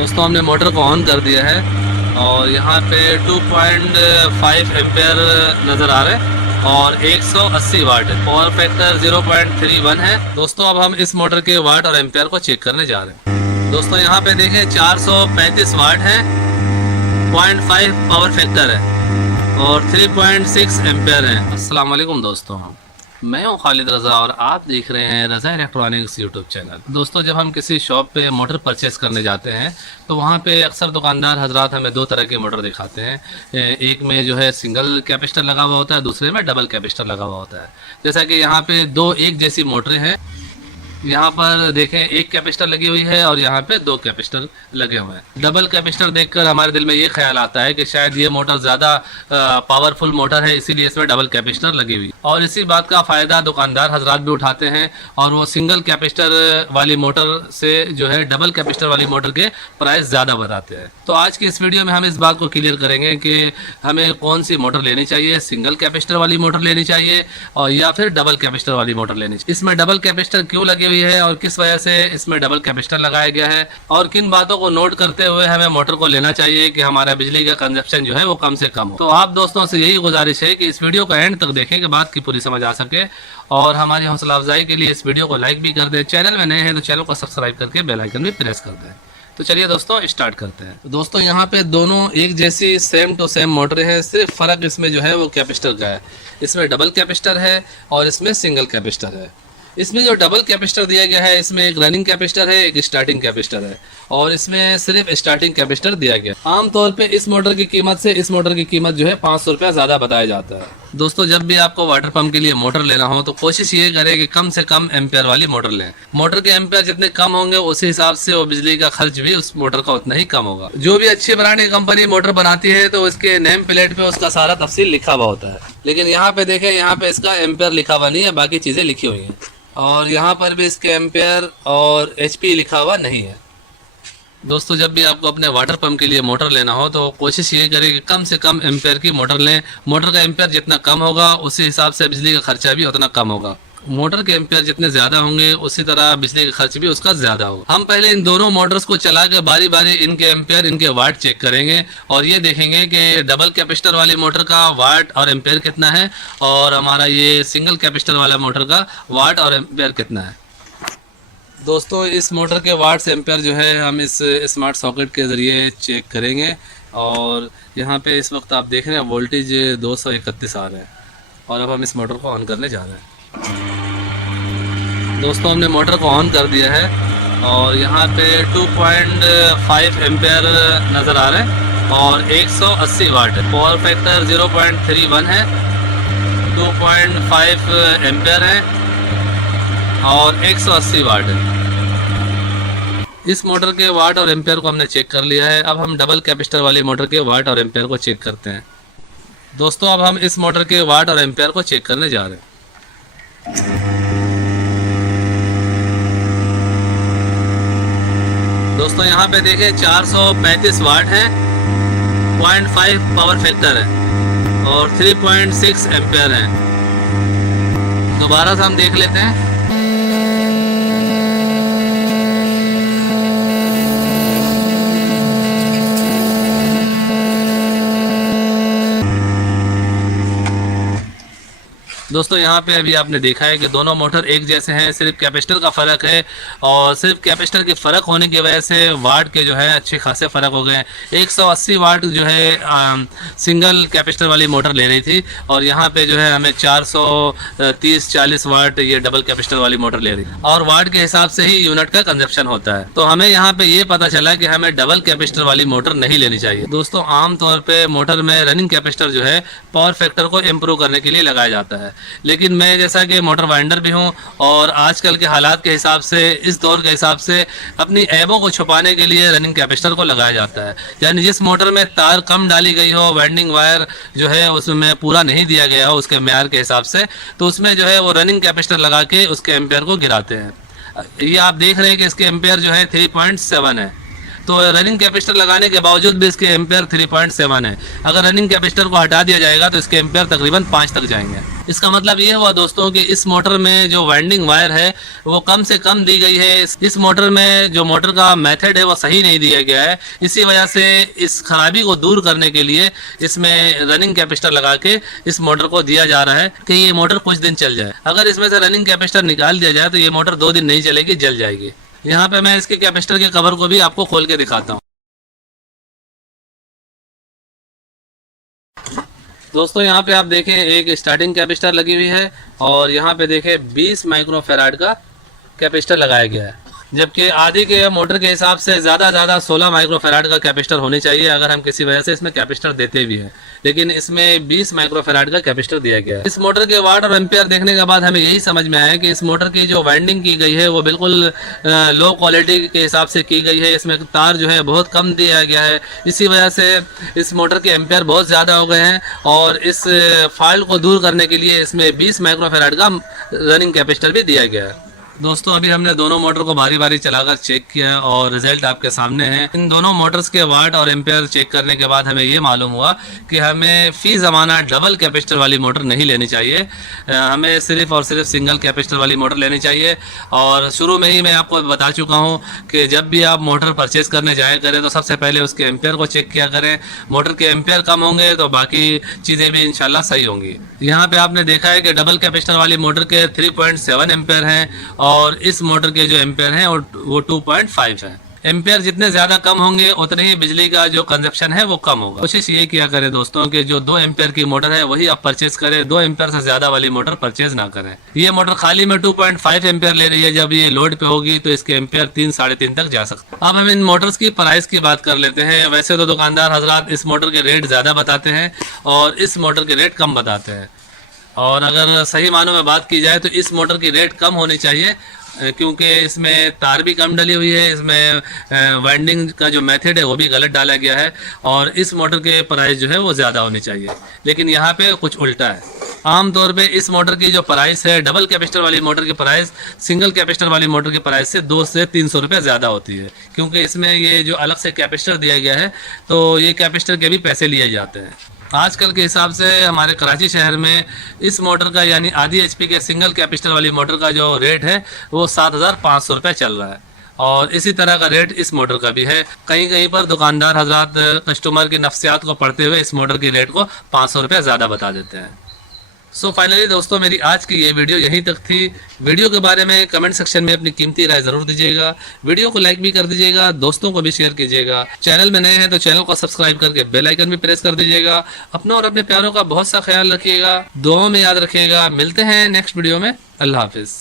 दोस्तों हमने मोटर को ऑन कर दिया है और यहाँ पे 2.5 एम्पेयर नज़र आ रहे हैं और 180 वाट है। पावर फैक्टर 0.31 है। दोस्तों अब हम इस मोटर के वाट और एम्पेयर को चेक करने जा रहे हैं। दोस्तों यहाँ पे देखें 435 वाट है, 0.5 पावर फैक्टर है और 3.6 एम्पेयर है। अस्सलाम वालेकुम दोस्तों, मैं हूं खालिद रज़ा और आप देख रहे हैं रज़ा इलेक्ट्रॉनिक्स यूट्यूब चैनल। दोस्तों जब हम किसी शॉप पे मोटर परचेस करने जाते हैं तो वहाँ पे अक्सर दुकानदार हजरात हमें दो तरह के मोटर दिखाते हैं। एक में जो है सिंगल कैपेसिटर लगा हुआ होता है, दूसरे में डबल कैपेसिटर लगा हुआ होता है। जैसा कि यहाँ पे दो एक जैसी मोटरें हैं। यहाँ पर देखें एक कैपेसिटर लगी हुई है और यहाँ पे दो कैपेसिटर लगे हुए हैं। डबल कैपेसिटर देखकर हमारे दिल में ये ख्याल आता है कि शायद ये मोटर ज़्यादा पावरफुल मोटर है, इसीलिए इसमें डबल कैपेसिटर लगी हुई। और इसी बात का फ़ायदा दुकानदार हजरात भी उठाते हैं और वो सिंगल कैपेसिटर वाली मोटर से जो है डबल कैपेसिटर वाली मोटर के प्राइस ज़्यादा बताते हैं। तो आज की इस वीडियो में हम इस बात को क्लियर करेंगे कि हमें कौन सी मोटर लेनी चाहिए, सिंगल कैपेसिटर वाली मोटर लेनी चाहिए और या फिर डबल कैपेसिटर वाली मोटर लेनी चाहिए। इसमें डबल कैपेसिटर क्यों लगी हुई है और किस वजह से इसमें डबल कैपेसिटर लगाया गया है और किन बातों को नोट करते हुए हमें मोटर को लेना चाहिए कि हमारा बिजली का कंजप्शन जो है वो कम से कम हो। तो आप दोस्तों से यही गुजारिश है कि इस वीडियो को एंड तक देखें कि बात की पूरी समझ आ सके और हमारी हौसला अफजाई के लिए इस वीडियो को लाइक भी कर दें। चैनल में नए हैं तो चैनल को सब्सक्राइब करके बेल आइकन भी प्रेस कर दें। तो चलिए दोस्तों स्टार्ट करते हैं। दोस्तों यहाँ पे दोनों एक जैसी सेम टू सेम मोटरें हैं, सिर्फ फ़र्क इसमें जो है वो कैपेसिटर का है। इसमें डबल कैपेसिटर है और इसमें सिंगल कैपेसिटर है। इसमें जो डबल कैपेसिटर दिया गया है इसमें एक रनिंग कैपेसिटर है, एक स्टार्टिंग कैपेसिटर है और इसमें सिर्फ स्टार्टिंग कैपेसिटर दिया गया। आमतौर पे इस मोटर की कीमत से इस मोटर की कीमत जो है 500 रुपया ज़्यादा बताया जाता है। दोस्तों जब भी आपको वाटर पंप के लिए मोटर लेना हो तो कोशिश ये करें कि कम से कम एम्पेयर वाली मोटर लें। मोटर के एम्पेयर जितने कम होंगे उसी हिसाब से वो बिजली का खर्च भी उस मोटर का उतना ही कम होगा। जो भी अच्छी ब्रांड की कंपनी मोटर बनाती है तो उसके नेम प्लेट पे उसका सारा तफसील लिखा हुआ होता है, लेकिन यहाँ पे देखें यहाँ पे इसका एम्पेयर लिखा हुआ नहीं है, बाकी चीज़ें लिखी हुई हैं और यहाँ पर भी इसके एम्पेयर और HP लिखा हुआ नहीं है। दोस्तों जब भी आपको अपने वाटर पंप के लिए मोटर लेना हो तो कोशिश ये करें कि कम से कम एम्पेयर की मोटर लें। मोटर का एम्पेयर जितना कम होगा उसी हिसाब से बिजली का खर्चा भी उतना कम होगा। मोटर के एम्पेयर जितने ज़्यादा होंगे उसी तरह बिजली का खर्च भी उसका ज़्यादा होगा। हम पहले इन दोनों मोटर्स को चला के बारी बारी इनके एम्पेयर इनके वाट चेक करेंगे और ये देखेंगे कि डबल कैपेसिटर वाली मोटर का वाट और एम्पेयर कितना है और हमारा ये सिंगल कैपेसिटर वाला मोटर का वाट और एम्पेयर कितना है। दोस्तों इस मोटर के वाट्स एम्पेयर जो है हम इस स्मार्ट सॉकेट के ज़रिए चेक करेंगे और यहाँ पे इस वक्त आप देख रहे हैं वोल्टेज 231 आ रहा है और अब हम इस मोटर को ऑन करने जा रहे हैं। दोस्तों हमने मोटर को ऑन कर दिया है और यहाँ पे 2.5 एम्पेयर नज़र आ रहा है और 180 वाट है। पावर फैक्टर 0.31 है, 2.5 एम्पेयर है और 180 वाट है। इस मोटर के वाट और एम्पेयर को हमने चेक कर लिया है। अब हम डबल कैपेसिटर वाली मोटर के वाट और एम्पेयर को चेक करते हैं। दोस्तों अब हम इस मोटर के वाट और एम्पेयर को चेक करने जा रहे हैं। दोस्तों यहाँ पे देखें 435 वाट है, 0.5 पावर फैक्टर है और 3.6 एम्पेयर है। दोबारा से हम देख लेते हैं। दोस्तों यहाँ पे अभी आपने देखा है कि दोनों मोटर एक जैसे हैं, सिर्फ कैपेसिटर का फ़र्क है और सिर्फ कैपेसिटर के फ़र्क होने की वजह से वाट के जो है अच्छे खासे फ़र्क हो गए। 180 वाट जो है सिंगल कैपेसिटर वाली मोटर ले रही थी और यहाँ पे जो है हमें 430-40 वाट ये डबल कैपेसिटर वाली मोटर ले रही है और वाट के हिसाब से ही यूनिट का कंजप्शन होता है। तो हमें यहाँ पे ये पता चला कि हमें डबल कैपेसिटर वाली मोटर नहीं लेनी चाहिए। दोस्तों आमतौर पर मोटर में रनिंग कैपेसिटर जो है पावर फैक्टर को इम्प्रूव करने के लिए लगाया जाता है, लेकिन मैं जैसा कि मोटर वाइंडर भी हूं और आजकल के हालात के हिसाब से इस दौर के हिसाब से अपनी ऐबों को छुपाने के लिए रनिंग कैपेसिटर को लगाया जाता है। यानी जिस मोटर में तार कम डाली गई हो, वाइंडिंग वायर जो है उसमें पूरा नहीं दिया गया हो उसके मेयार के हिसाब से, तो उसमें जो है वो रनिंग कैपेसिटर लगा के उसके एम्पेयर को गिराते हैं। ये आप देख रहे हैं कि इसके एम्पेयर जो है 3.7 है। तो रनिंग कैपेसिटर लगाने के बावजूद भी इसके एम्पेयर 3.7 है। अगर रनिंग कैपेसिटर को हटा दिया जाएगा तो इसके एम्पेयर तकरीबन 5 तक जाएंगे। इसका मतलब ये हुआ दोस्तों कि इस मोटर में जो वाइंडिंग वायर है वो कम से कम दी गई है। इस मोटर में जो मोटर का मेथड है वो सही नहीं दिया गया है। इसी वजह से इस खराबी को दूर करने के लिए इसमें रनिंग कैपेसिटर लगा के इस मोटर को दिया जा रहा है कि ये मोटर कुछ दिन चल जाए। अगर इसमें से रनिंग कैपेसिटर निकाल दिया जाए तो ये मोटर 2 दिन नहीं चलेगी, जल जाएगी। यहाँ पे मैं इसके कैपेसिटर के कवर को भी आपको खोल के दिखाता हूँ। दोस्तों यहाँ पे आप देखें एक स्टार्टिंग कैपेसिटर लगी हुई है और यहाँ पे देखें 20 माइक्रोफैराड का कैपेसिटर लगाया गया है, जबकि आदि के मोटर के हिसाब से ज़्यादा 16 माइक्रोफैराड का कैपेसिटर होनी चाहिए अगर हम किसी वजह से इसमें कैपेसिटर देते भी हैं, लेकिन इसमें 20 माइक्रोफैराड का कैपेसिटर दिया गया है। इस मोटर के वाट और एम्पेयर देखने के बाद हमें यही समझ में आया कि इस मोटर की जो वाइंडिंग की गई है वो बिल्कुल लो क्वालिटी के हिसाब से की गई है। इसमें तार जो है बहुत कम दिया गया है, इसी वजह से इस मोटर के एम्पेयर बहुत ज़्यादा हो गए हैं और इस फॉल्ट को दूर करने के लिए इसमें 20 माइक्रोफैराड का रनिंग कैपेसिटर भी दिया गया है। दोस्तों अभी हमने दोनों मोटर को बारी बारी चलाकर चेक किया और रिजल्ट आपके सामने है। इन दोनों मोटर्स के वाट और एम्पेयर चेक करने के बाद हमें ये मालूम हुआ कि हमें फी ज़माना डबल कैपेसिटर वाली मोटर नहीं लेनी चाहिए, हमें सिर्फ और सिर्फ सिंगल कैपेसिटर वाली मोटर लेनी चाहिए। और शुरू में ही मैं आपको बता चुका हूँ कि जब भी आप मोटर परचेज करने जाया करें तो सबसे पहले उसके एम्पेयर को चेक किया करें। मोटर के एम्पेयर कम होंगे तो बाकी चीज़ें भी इंशाल्लाह सही होंगी। यहाँ पे आपने देखा है कि डबल कैपेसिटर वाली मोटर के 3.7 एम्पेयर हैं और इस मोटर के जो एम्पेयर हैं वो 2.5 है। एम्पेयर जितने ज़्यादा कम होंगे उतने ही बिजली का जो कंजप्शन है वो कम होगा। कोशिश ये किया करें दोस्तों कि जो 2 एम्पेयर की मोटर है वही आप परचेज करें, 2 एम्पेयर से ज़्यादा वाली मोटर परचेज ना करें। ये मोटर खाली में 2.5 एम्पेयर ले रही है, जब ये लोड पे होगी तो इसके एम्पेयर 3 साढ़े 3 तक जा सकते हैं। अब हम इन मोटर्स की प्राइस की बात कर लेते हैं। वैसे तो दुकानदार हजरात इस मोटर के रेट ज़्यादा बताते हैं और इस मोटर के रेट कम बताते हैं, और अगर सही मानों में बात की जाए तो इस मोटर की रेट कम होनी चाहिए क्योंकि इसमें तार भी कम डली हुई है, इसमें वाइंडिंग का जो मेथड है वो भी गलत डाला गया है और इस मोटर के प्राइस जो है वो ज़्यादा होनी चाहिए, लेकिन यहाँ पे कुछ उल्टा है। आमतौर पे इस मोटर की जो प्राइस है, डबल कैपेसिटर वाली मोटर की प्राइस सिंगल कैपेसिटर वाली मोटर की प्राइस से 200 से 300 रुपये ज़्यादा होती है, क्योंकि इसमें ये जो अलग से कैपेसिटर दिया गया है तो ये कैपेसिटर के भी पैसे लिए जाते हैं। आजकल के हिसाब से हमारे कराची शहर में इस मोटर का यानी आधी HP के सिंगल कैपेसिटर वाली मोटर का जो रेट है वो 7,500 रुपये चल रहा है और इसी तरह का रेट इस मोटर का भी है। कहीं कहीं पर दुकानदार हजरात कस्टमर की नफ्सियात को पढ़ते हुए इस मोटर की रेट को 500 रुपये ज़्यादा बता देते हैं। सो फाइनली दोस्तों मेरी आज की ये वीडियो यहीं तक थी। वीडियो के बारे में कमेंट सेक्शन में अपनी कीमती राय ज़रूर दीजिएगा। वीडियो को लाइक भी कर दीजिएगा, दोस्तों को भी शेयर कीजिएगा। चैनल में नए हैं तो चैनल को सब्सक्राइब करके बेल आइकन भी प्रेस कर दीजिएगा। अपना और अपने प्यारों का बहुत सा ख्याल रखिएगा, दुआओं में याद रखिएगा। मिलते हैं नेक्स्ट वीडियो में। अल्लाह हाफिज़।